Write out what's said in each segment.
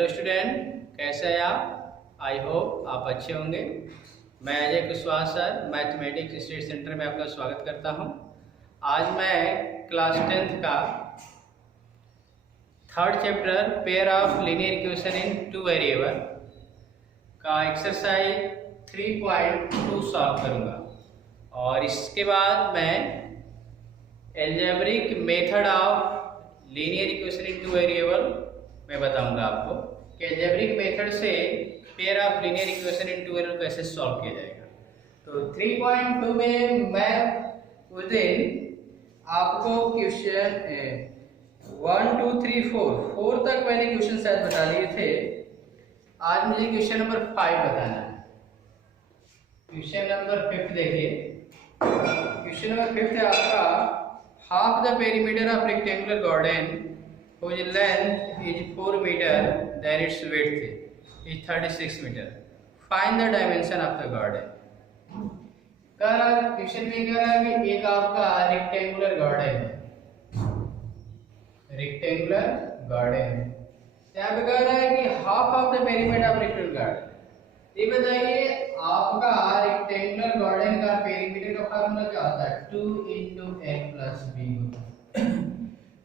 Hello student, कैसे हैं आप? आई होप आप अच्छे होंगे। मैं Ajay Kushwaha sir mathematics state centre में आपका स्वागत करता हूं। आज मैं क्लास 10th का third chapter pair of linear equation in two variable का एक्सरसाइज 3.2 सॉल्व करूंगा और इसके बाद मैं algebraic method of linear equation in two variable मैं बताऊंगा आपको कि एल्जेब्रिक मेथड से pair of linear equation in two variable कैसे सॉल्व किया जाएगा। तो 3.2 में मैं उस दिन आपको क्वेश्चन 1 2 3 4 तक मैंने क्वेश्चन शायद बता लिए थे। आज मुझे क्वेश्चन नंबर 5 बताना है। क्वेश्चन नंबर 5 देखिए। क्वेश्चन नंबर 5 है आपका half the perimeter of rectangular garden whose length is 4 meter then its width is 36 meter. Find the dimension of the garden. कह रहा क्वेश्चन में कह रहा है कि एक आपका रेक्टेंगुलर गार्डन है, रेक्टेंगुलर गार्डन है। यहाँ पे कह रहा है कि half of the perimeter of rectangular garden. ये बताइए आपका रेक्टेंगुलर गार्डन का पेरीमीटर का फार्मूला क्या होता है? 2 × a + b।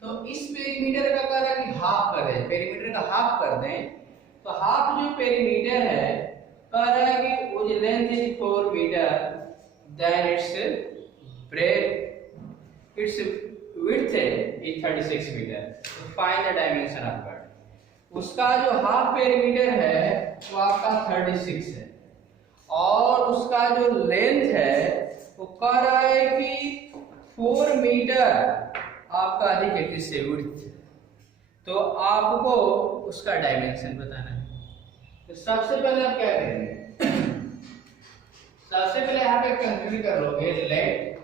तो इस पेरीमीटर का कह रहा है कि हाफ कर दें, पेरीमीटर का हाफ कर दें। तो हाफ जो पेरीमीटर है कह रहा है कि वो length is 4 metre then it's breadth it's width is 36 metre. तो find the dimension of garden. उसका जो हाफ पेरीमीटर है वो आपका 36 है और उसका जो लेंथ है वो कह रहा है कि 4 मीटर आपका अधिक है किससे? विड्थ। तो आपको उसका डायमेंशन बताना है। तो सबसे पहले आप क्या करेंगे? सबसे पहले यहाँ पे कंसीडर कर लोगे let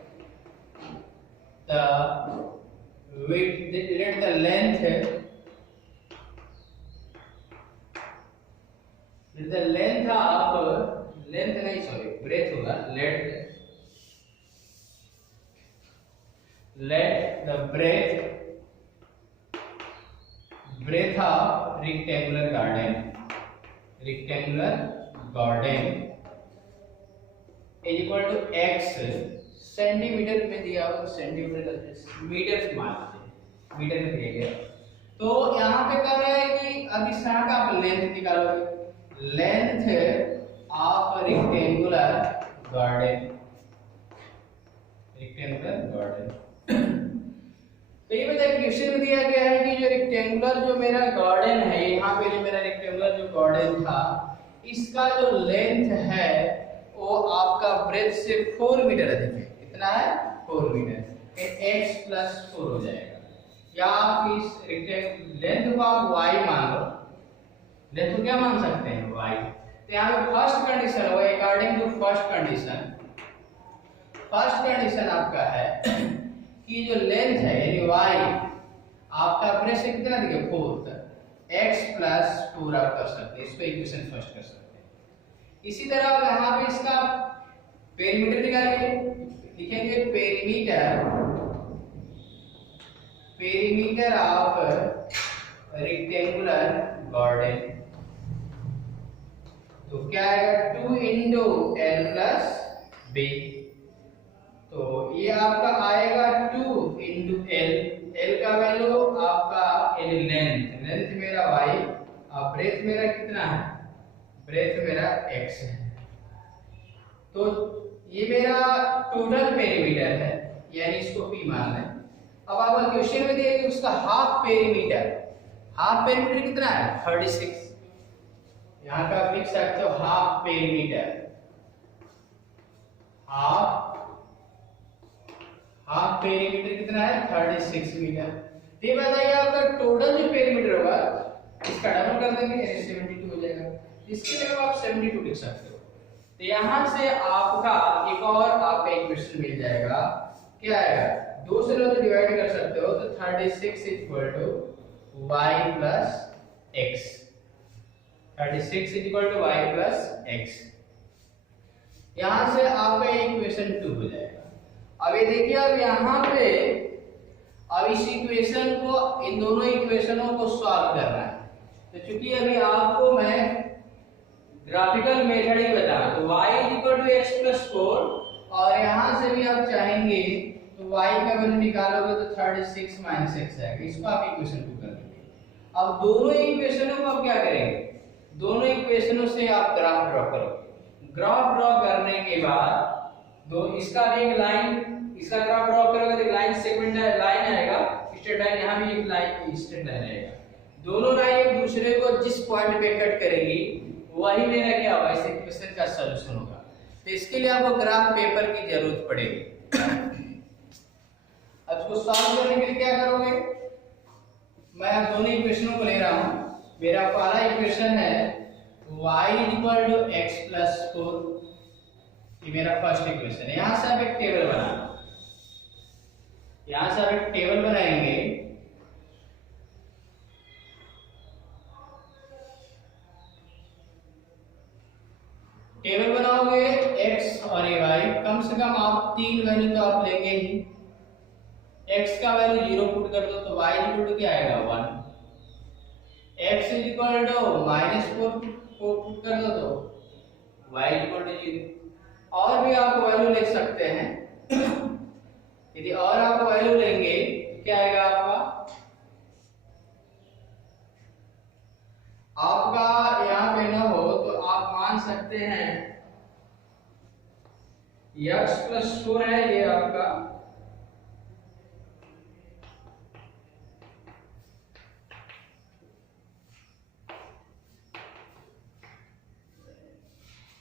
the length of breadth होगा। Let the breadth of rectangular garden is equal to x centimetre में दिया हुआ, सेंटीमीटर मीटर से मान लीजिए, मीटर में दिया गया। तो यहाँ पे कह रहा है कि अब इस तरह का आप लेंथ निकालोगे, लेंथ ऑफ रेक्टेंगुलर गार्डन। तो ये बताइए क्वेश्चन में दिया गया है कि जो रेक्टेंगुलर जो मेरा गार्डन है, यहाँ पे जो मेरा रेक्टेंगुलर जो गार्डन था इसका जो लेंथ है वो आपका ब्रेथ से 4 मीटर अधिक है। कितना है? 4 मीटर। x + 4 हो जाएगा। या आप इस लेंथ को आप y मान लो, लेंथ को क्या मान सकते हैं? y। तो यहाँ पे फर्स्ट कंडीशन हो अकॉर्डिंग टू फर्स्ट कंडीशन आपका है कि जो लेंथ है यानी y आपका ब्रेथ से कितना दिखे? 4 तक x + 4 आप कर सकते हैं। इसको इक्वेशन फर्स्ट कर सकते हैं। इसी तरह आप यहाँ पे इसका पेरीमीटर निकालिए, लिखेंगे पेरीमीटर ऑफ रेक्टेंगुलर गार्डन। तो क्या आएगा? 2 × l + b। तो ये आपका आएगा 2 × l का वैल्यू आपका लेंथ मेरा y और ब्रेथ मेरा कितना है? ब्रेथ मेरा x है। तो ये मेरा टोटल पेरीमीटर है यानी इसको p मान लें। अब आपका क्वेश्चन में दिया कि उसका हाफ पेरीमीटर कितना है? 36। यहाँ का आप लिख सकते हो हाफ पेरीमीटर, हाफ पेरीमीटर कितना है? 36 मीटर। ये बताइए आपका टोटल जो पेरीमीटर होगा इसका डबल कर देंगे 72 हो जाएगा। इसके जगह आप 72 लिख सकते हो। तो यहाँ से आपका एक और आपका इक्वेशन मिल जाएगा। क्या आएगा? 2 से डिवाइड कर सकते हो तो 36 = y + x। 36 = y + x। यहाँ से आपका इक्वेशन 2 हो जाएगा। अब ये देखिए, अब यहाँ पे अब इस इक्वेशन को, इन दोनों इक्वेशनों को सॉल्व करना है। तो चूंकि अभी आपको मैं ग्राफिकल मेथड ही बता, तो y equal to x plus 4 और यहां से भी आप चाहेंगे तो y का वैल्यू निकालोगे तो 36 माइनस एक्स आएगा। इसको आप इक्वेशन 2 कर लेंगे। अब दोनों इक्वेशनों को आप क्या करेंगे, दोनों इक्वेशनों से आप ग्राफ ड्रॉ करोगे। ग्राफ ड्रॉ करने के बाद दो इसका एक लाइन, इसका ग्राफ ड्रॉ करोगे तो एक लाइन सेगमेंट लाइन आएगा, स्ट्रेट लाइन, यहां भी एक लाइन स्ट्रेट लाइन आएगा। दोनों लाइन एक दूसरे को जिस पॉइंट पे कट करेंगी वही मेरा क्या होगा, इस इक्वेशन का सॉल्यूशन होगा। तो इसके लिए आपको ग्राफ पेपर की जरूरत पड़ेगी। अब इसको सॉल्व करने के लिए क्या करोगे, मैं अब दोनों इक्वेशनों को ले रहा हूं। मेरा पहला इक्वेशन है y equal to x plus 4, ये मेरा फर्स्ट इक्वेशन है। यहां से आप एक टेबल बनाना, यहां से आप एक टेबल बनाएंगे। टेबल बनाओगे x और y, कम से कम आप 3 वैल्यू तो आप लेंगे ही। x का वैल्यू 0 पुट कर दो तो y इक्वल टू क्या आएगा 1, x इक्वल टू -4 पुट कर दो तो y इक्वल टू 0। और भी आप वैल्यू ले सकते हैं। यदि और आप वैल्यू लेंगे तो क्या आएगा आपका यहाँ पे ना हो तो आप मान सकते हैं x प्लस 4 है ये आपका,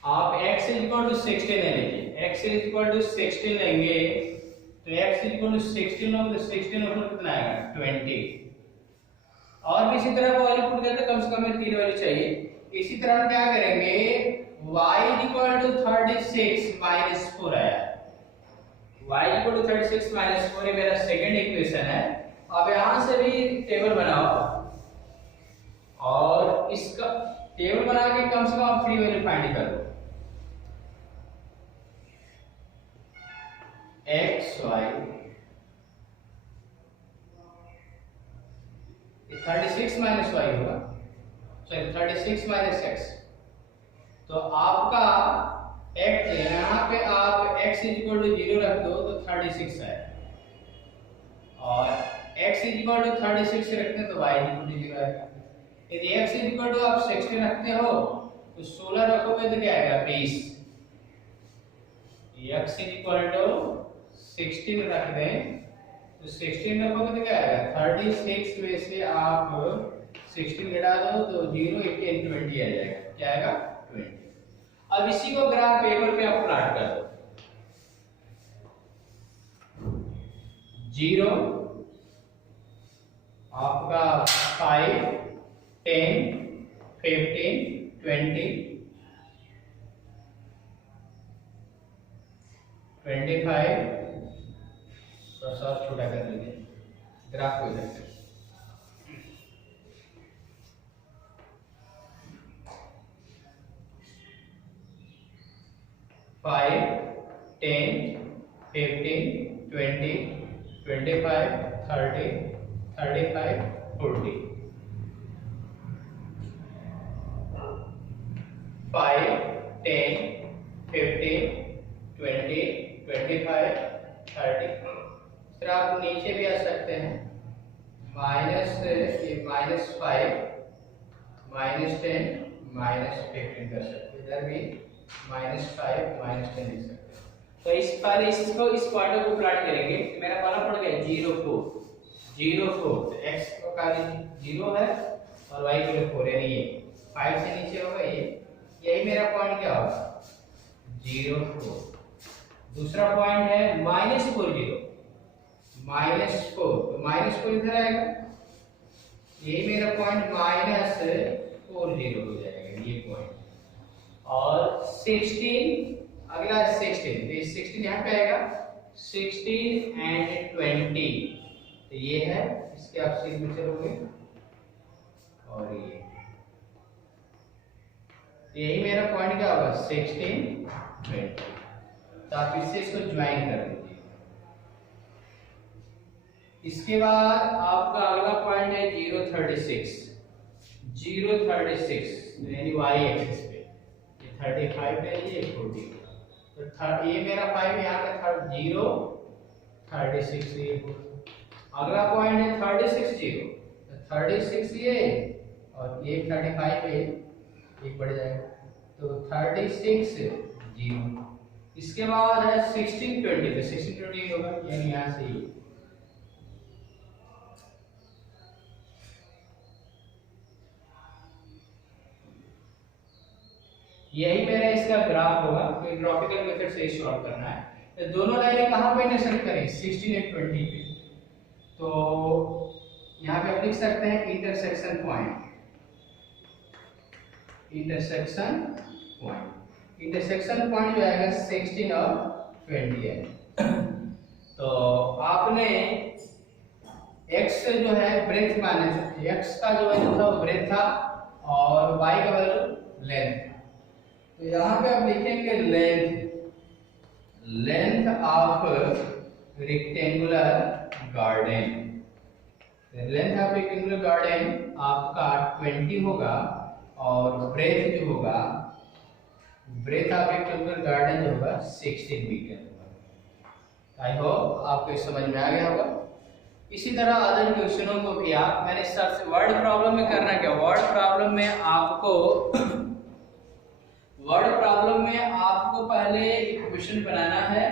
आप x इक्वल टू 16 ले लीजिए। x इक्वल टू 16 लेंगे तो x इक्वल टू 16 हो तो 16 और कितना आएगा 20। और भी इसी तरह वैल्यू पुट करते कम से कम 3 वैल्यू चाहिए। इसी तरह हम क्या करेंगे, y इक्वल टू 36 माइनस 4 आया, y इक्वल टू 36 माइनस 4 ये मेरा सेकंड इक्वेशन है। अब यहां से भी टेबल बनाओ और इसका टेबल बना के कम से कम 3 वैल्यू फाइंड करो। x y 36 माइनस y होगा, सॉरी 36 माइनस x। तो आपका x यहाँ पे आप x इक्वल टू 0 रख दो तो 36 है, और x इक्वल टू 36 रखते हैं तो y इक्वल टू 0 आएगा। यदि x इक्वल टू आप 16 रखते हो तो 16 रखोगे तो क्या आएगा 20। x इक्वल टू 16 रख दें तो 16 रखोगे तो क्या आएगा 36 में से आप 16 घटा दो तो 0 18 20 आ जाएगा, क्या आएगा 20। अब इसी को ग्राफ पेपर पे आप प्लॉट कर दो। 0 आपका 5 10 15 20 25, थोड़ा सा छोटा कर लीजिए ग्राफ को इधर से। 5 10 15 20 25 30 35 40 5 10 15 20 25 30। फिर आप नीचे भी आ सकते हैं, -5 -10 -15 कर सकते हैं। इधर भी -5 -10 लिख सकते हैं। तो इस पहले इसको इस क्वार्टर को प्लॉट करेंगे। मेरा पहला पड़ गया 0 4 0 4, तो x को का 0 है और y के लिए 4 है, नहीं 5 से नीचे होगा ये, यही मेरा पॉइंट क्या होगा 0 4। दूसरा पॉइंट है -4 0 -4, तो -4 इधर आएगा, यही मेरा पॉइंट -4 0 हो जाएगा ये पॉइंट। और 16 अगला 16, तो ये 16 यहाँ पे आएगा, 16 एंड 20 तो ये है, इसके आप सीध में चलोगे और ये यही मेरा पॉइंट क्या होगा 16 20। तो आप इससे इसको ज्वाइन कर दीजिए। इसके बाद आपका अगला पॉइंट है 0 36 0.36 यानी वाई एक्सिस पे, ये 35 पे ये 40, तो ये मेरा 5 यहाँ पे 0.36 ये। अगला पॉइंट है 36 0, तो 36 ये और ये 35 पे एक बढ़ जाएगा, तो 36 0। इसके बाद है 1620 पे 1620 होगा यानी यहाँ से ये यही मेरा इसका ग्राफ होगा, तो ग्राफिकल मेथड से सॉल्व करना है। तो दोनों लाइनें कहाँ पे इंटरसेक्ट करें, 16 और 20 पे, तो यहाँ पे आप लिख सकते हैं इंटरसेक्शन पॉइंट, इंटरसेक्शन पॉइंट जो आएगा 16 और 20 है। तो आपने x जो है ब्रेथ माने, x का जो वैल्यू था वो ब्रेथ था और y का वैल्यू लेंथ। तो यहाँ पे आप लिखेंगे length of rectangular garden. Length of rectangular garden आपका 20 होगा और ब्रेथ जो होगा, ब्रेथ ऑफ रेक्टेंगुलर गार्डन जो होगा 16 मीटर होगा। आई होप आपको समझ में आ गया होगा। इसी तरह अदर क्वेश्चनों को भी आप, मैंने सबसे वर्ड प्रॉब्लम में करना क्या, वर्ड प्रॉब्लम में आपको पहले इक्वेशन बनाना है,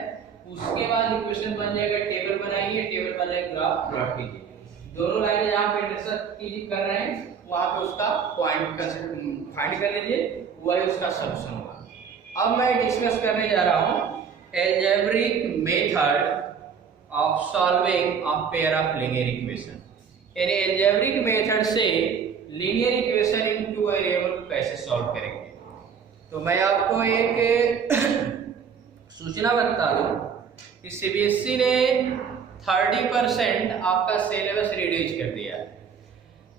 उसके बाद इक्वेशन बन जाएगा, टेबल बनाइए, टेबल बन जाएगा, ग्राफ प्लॉट कीजिए। दोनों लाइनें जहाँ पे इंटरसेक्ट कर रहे हैं वहाँ पे उसका पॉइंट फाइंड कर लीजिए, वही उसका सॉल्यूशन होगा। अब मैं डिस्कस करने जा रहा हूँ algebraic method of solving a pair of linear equation, यानी अलजेब्रिक मेथड से linear equation in two variable को कैसे सॉल्व करेंगे। तो मैं आपको एक सूचना बता दूं कि सीबीएसई ने 30% आपका सिलेबस रिड्यूस कर दिया है।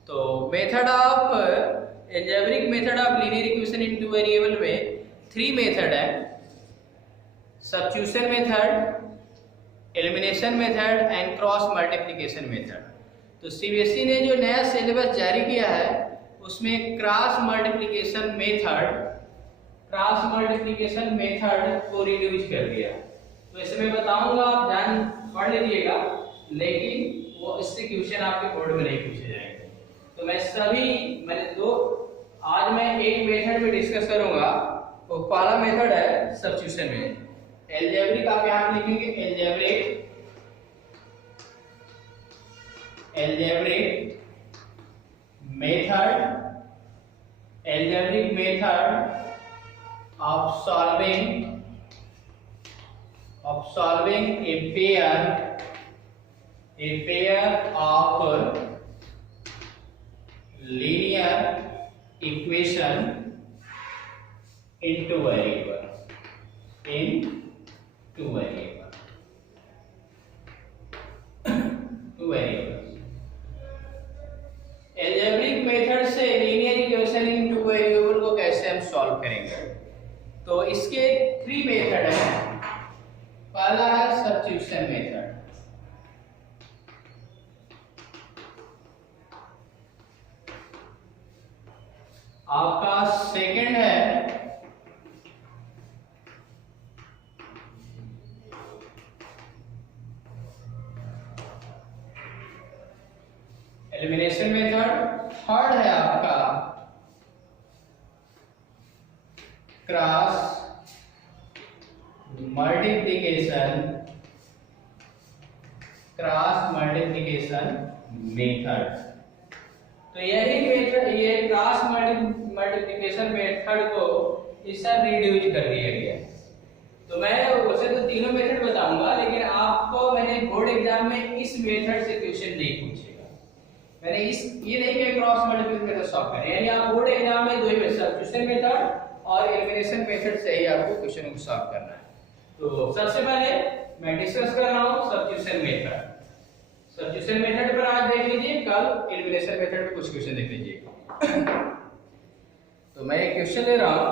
तो method of algebraic method of linear equation in two variable में 3 मेथड है, substitution method, elimination method and cross multiplication method. तो सीबीएसई ने जो नया सिलेबस जारी किया है उसमें क्रॉस मल्टीप्लिकेशन मेथड को रिड्यूस कर दिया। तो इसे मैं बताऊंगा, आप ध्यान पढ़ लीजिएगा, लेकिन वो इससे क्वेश्चन आपके बोर्ड में नहीं पूछे जाएंगे। तो आज मैं एक मेथड में डिस्कस करूंगा। तो पहला मेथड है सब्स्टिट्यूशन में, अलजेब्रिक आप यहाँ लिखेंगे algebraic method of solving a pair of linear equation in two variables. Algebraic method से linear equation in two variable को कैसे हम सॉल्व करेंगे। तो इसके 3 मेथड है। पहला है सब्स्टिट्यूशन मेथड, आपका सेकंड है एलिमिनेशन मेथड, थर्ड है आपका क्रॉस मल्टीप्लिकेशन मेथड। तो यही मेथड, ये क्रॉस मल्टीप्लिकेशन मेथड को इससे रिड्यूस कर दिया गया। तो मैं वैसे तो तीनों मेथड बताऊंगा, लेकिन आपको मैंने बोर्ड एग्जाम में इस मेथड से क्वेश्चन नहीं पूछेगा। मैंने ये नहीं किया क्रॉस मल्टीप्लिकेशन मेथड सॉल्व करें, यानी आप बोर्ड एग्जाम में दो ही सब्स्टिट्यूशन मेथड और एलिमिनेशन मेथड से ही आपको क्वेश्चन को सॉल्व करना है। तो सबसे पहले मैं डिस्कस कर रहा हूं सब्स्टिट्यूशन मेथड पर आज देख लीजिए, कल एलिमिनेशन मेथड पे कुछ क्वेश्चन देख लीजिएगा। तो मैं एक क्वेश्चन ले रहा हूं,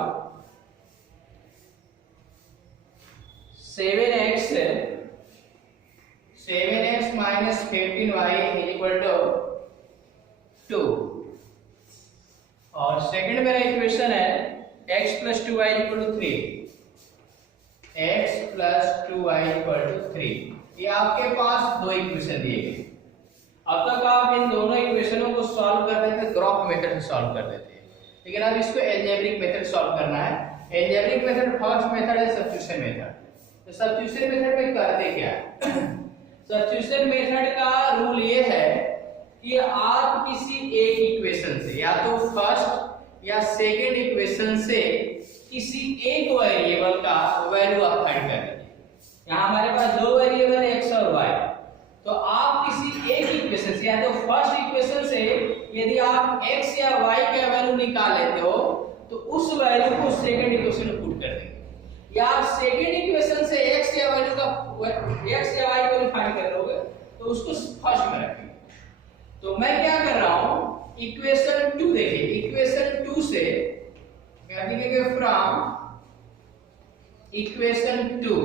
7x minus 15y is equal to 2। और सेकंड मेरा इक्वेशन है x + 2y = 3, x + 2y = 3। ये आपके पास दो इक्वेशन दिए गए। अब तक आप इन दोनों इक्वेशनों को सॉल्व कर रहे थे, ग्राफ मेथड से सॉल्व कर देते हैं, लेकिन अब इसको अलजेब्रिक मेथड सॉल्व करना है। अलजेब्रिक मेथड फर्स्ट मेथड है सब्स्टिट्यूशन मेथड। तो सब्स्टिट्यूशन मेथड में करते क्या है? सब्स्टिट्यूशन मेथड का रूल ये है कि आप किसी एक इक्वेशन से या तो फर्स्ट या सेकंड इक्वेशन से किसी एक वेरिएबल का वैल्यू आप फाइंड कर लीजिए। यहाँ हमारे पास दो वेरिएबल है x और y, तो आप किसी एक इक्वेशन से या तो फर्स्ट इक्वेशन से यदि आप x या y का वैल्यू निकाल लेते हो तो उस वैल्यू को सेकंड इक्वेशन में पुट कर देंगे, या आप सेकंड इक्वेशन से x या y का वैल्यू फाइंड कर लोगे तो उसको फर्स्ट में रखेंगे। तो मैं क्या कर रहा हूं, इक्वेशन 2 देखिए, इक्वेशन 2 से क्या लिखेंगे, फ्रॉम इक्वेशन 2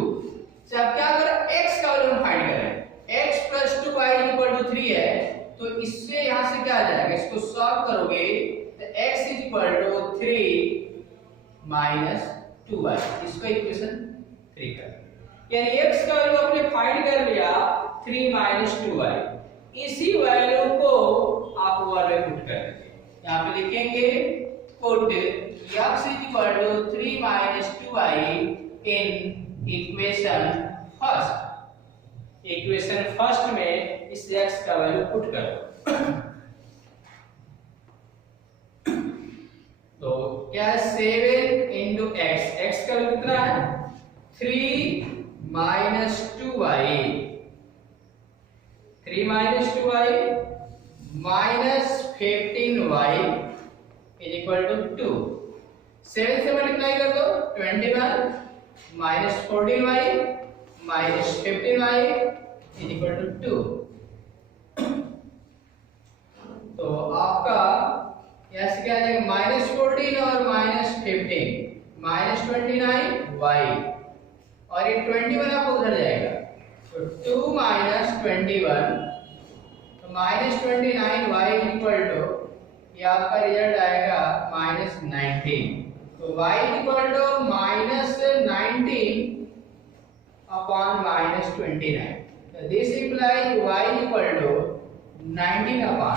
से आप क्या करें, x का वैल्यू फाइंड करें। x + 2y = 3 है, तो इससे यहां से क्या आ जाएगा, इसको सॉल्व करोगे तो x = 3 - 2y, इसको इक्वेशन 3 कर, यानी x का वैल्यू आपने फाइंड कर लिया 3 - 2y। इसी वैल्यू को आप वर में पुट कर देंगे। यहां पे लिखेंगे put x = 3 - 2y in equation first. Equation first में इस x का वैल्यू पुट करो। तो क्या है, 7 × x का वैल्यू कितना है, 3 - 2y, 3 - 2y - 15y = 2। 7 से मल्टीप्लाई कर दो, 21 - 14y - 15y = 2। तो आपका यहां से क्या आ जाएगा, -14 और -15 -29y, और ये 21 आपको उधर जाएगा, तो 2 - 21 तो -29y = ये आपका रिजल्ट आएगा -19। तो y = -19 upon -29। So this implies y = 19 upon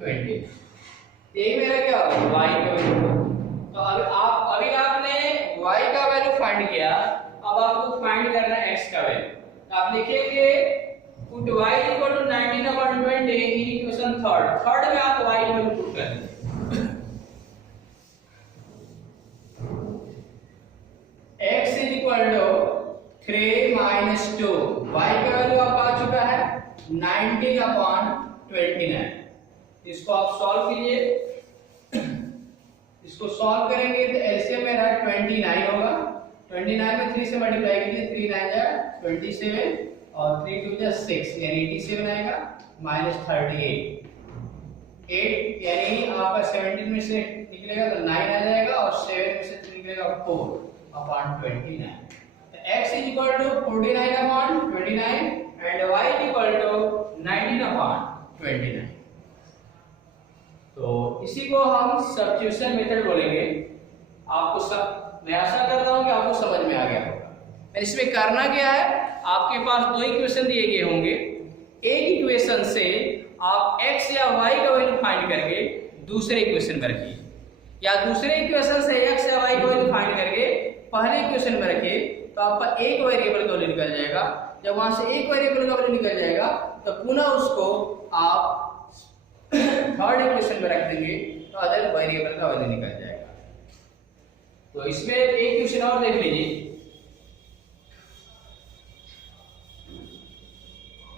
20। यही मेरा क्या होगा, y का वैल्यू। तो अभी आपने y का वैल्यू फाइंड किया, अब आपको फाइंड करना है x का वैल्यू। तो आप लिखेंगे पुट y = 19 upon 20 इन इक्वेशन थर्ड में आप y की वैल्यू पुट कर देंगे। x = 3 - 2, y का वैल्यू आपका आ चुका है 19 upon 29। इसको आप सॉल्व कीजिए। इसको सॉल्व करेंगे तो एलसीएम मेरा 29 होगा, 29 में 3 से मल्टीप्लाई कीजिए, 3 9 जा 27 और 3 2 जा 6, यानी 87 आएगा -38 8, यानी आपका 17 में से निकलेगा तो 9 आ जाएगा और 7 में से निकलेगा 4 upon 29। x = 49 upon 29 and y = 19 upon 29। तो इसी को हम सब्स्टिट्यूशन मेथड बोलेंगे। आपको सब, मैं आशा करता हूं कि आपको समझ में आ गया होगा। इसमें करना क्या है, आपके पास दो इक्वेशन दिए गए होंगे, एक इक्वेशन से आप x या y का वैल्यू फाइंड करके दूसरे इक्वेशन में रखिए, या दूसरे इक्वेशन से x या y का वैल्यू फाइंड करके पहले इक्वेशन में रखिए, तो आपका एक वेरिएबल का वैल्यू निकल जाएगा। जब वहां से एक वेरिएबल का वैल्यू निकल जाएगा तो पुनः उसको आप थर्ड इक्वेशन में रख देंगे तो अदर वेरिएबल का वैल्यू निकल जाएगा। तो इसमें एक क्वेश्चन और देख लीजिए,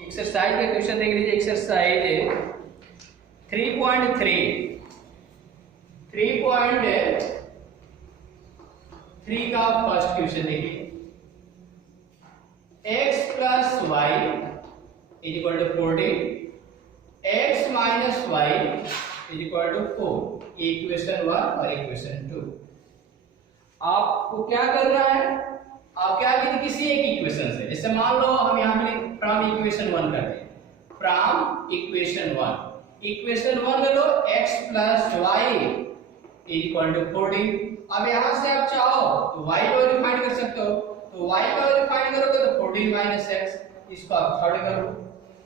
एक्सरसाइज का क्वेश्चन देख लीजिए। एक्सरसाइज 3.3 का फर्स्ट क्वेश्चन देखिए, x + y = 14, x - y = 4। Equation 1 और इक्वेशन 2। आपको क्या करना है, आप क्या कीजिए, किसी एक इक्वेशन से, जैसे मान लो हम यहाँ पे फ्रॉम इक्वेशन 1 करते हैं, फ्रॉम इक्वेशन 1 में लो x + y इक्वल टू 14। अब यहाँ से आप चाहो तो y का वैल्यू फाइंड कर सकते हो, तो y का वैल्यू फाइंड करोगे तो 14 माइनस x, इसको आप थर्ड करो,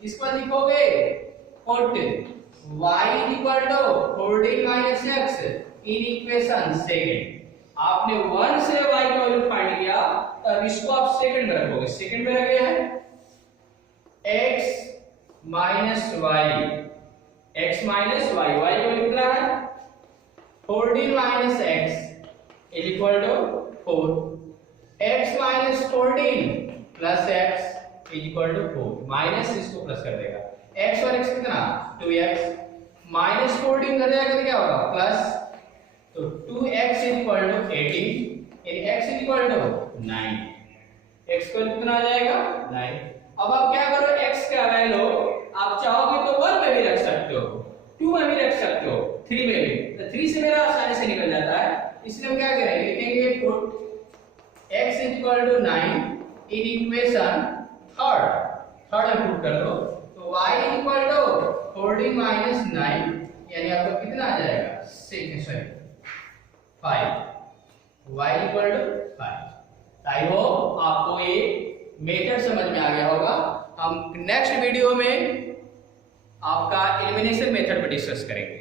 इसके बाद लिखोगे 14 y equal to 14 minus x in equation second. आपने 1 से y का वैल्यू फाइंड किया, तब इसको आप सेकंड में रखोगे, सेकंड में रख गया है x minus y, x minus y, y का वैल्यू कितना है 14 minus x is equal to 4, x minus 14 plus x is equal to 4, minus इसको प्लस कर देगा, x और x कितना 2x, माइनस 14 कर देगा तो क्या होगा प्लस, तो 2x इज इक्वल टू 18, यानी x is equal to 9, x को कितना आ जाएगा 9। अब आप क्या करो, x का वैल्यू आप चाहोगे तो 1 में भी रख सकते हो, 2 में भी रख सकते हो, 3 में भी, तो 3 से मेरा आसानी से निकल जाता है, इसलिए हम क्या करेंगे, लिखेंगे put x is equal to 9 in equation third में पुट कर दो, तो y is equal to 14 minus 9, यानी आपको कितना आ जाएगा 5, y equal to 5। I hope आपको ये मेथड समझ में आ गया होगा। हम नेक्स्ट वीडियो में आपका एलिमिनेशन मेथड पर डिस्कस करेंगे।